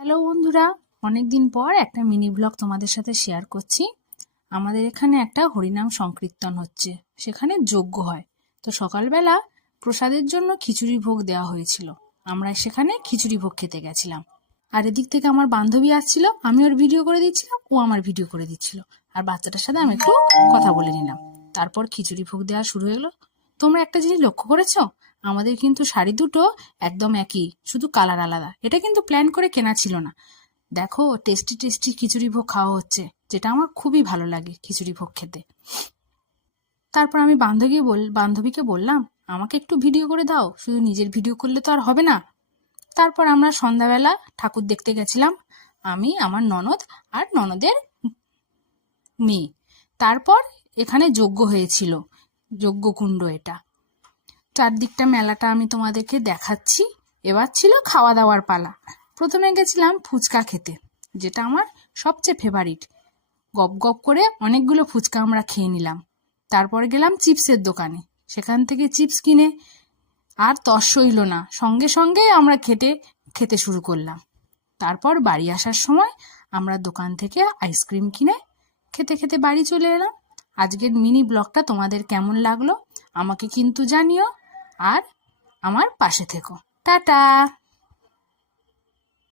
Hello বন্ধুরা, অনেকদিন পর একটা মিনি ব্লগ তোমাদের সাথে শেয়ার করছি। আমাদের এখানে একটা হরিনাম সংকীর্তন হচ্ছে, সেখানে যজ্ঞ হয়। তো সকালবেলা প্রসাদের জন্য খিচুড়ি ভোগ দেওয়া হয়েছিল। আমরা সেখানে খিচুড়ি ভোগ খেতে গেছিলাম। আর এদিক থেকে আমার বান্ধবী আসছিল, আমি ওর ভিডিও করে দিচ্ছিলাম, ও আমার ভিডিও করে দিচ্ছিল। আর বাচ্চাটার সাথে আমি একটু কথা বলে নিলাম। তারপর খিচুড়ি ভোগ দেওয়া শুরু হয়ে গেলো। তোমরা একটা জিনিস লক্ষ্য করেছো? আমাদের কিন্তু শাড়ি দুটো একদম একই, শুধু কালার আলাদা। এটা কিন্তু প্ল্যান করে কেনা ছিল না। দেখো, টেস্টি টেস্টি খিচুড়ি ভোগ খাওয়া হচ্ছে, যেটা আমার খুবই ভালো লাগে খিচুড়ি ভোগ খেতে। তারপর আমি বান্ধবীকে বললাম, আমাকে একটু ভিডিও করে দাও, শুধু নিজের ভিডিও করলে তো আর হবে না। তারপর আমরা সন্ধ্যাবেলা ঠাকুর দেখতে গেছিলাম, আমি, আমার ননদ আর ননদের মেয়ে। তারপর এখানে যজ্ঞ হয়েছিল, যজ্ঞকুণ্ড এটা। চারদিকটা মেলাটা আমি তোমাদেরকে দেখাচ্ছি। এবার ছিল খাওয়া দাওয়ার পালা। প্রথমে গেছিলাম ফুচকা খেতে, যেটা আমার সবচেয়ে ফেভারিট। গপ গপ করে অনেকগুলো ফুচকা আমরা খেয়ে নিলাম। তারপর গেলাম চিপসের দোকানে, সেখান থেকে চিপস কিনে আর তর সইল না, সঙ্গে সঙ্গে আমরা খেতে শুরু করলাম। তারপর বাড়ি আসার সময় আমরা দোকান থেকে আইসক্রিম কিনে খেতে খেতে বাড়ি চলে এলাম। আজকের মিনি ব্লগটা তোমাদের কেমন লাগলো আমাকে কিন্তু জানিও, আর আমার পাশে থেকো। টাটা।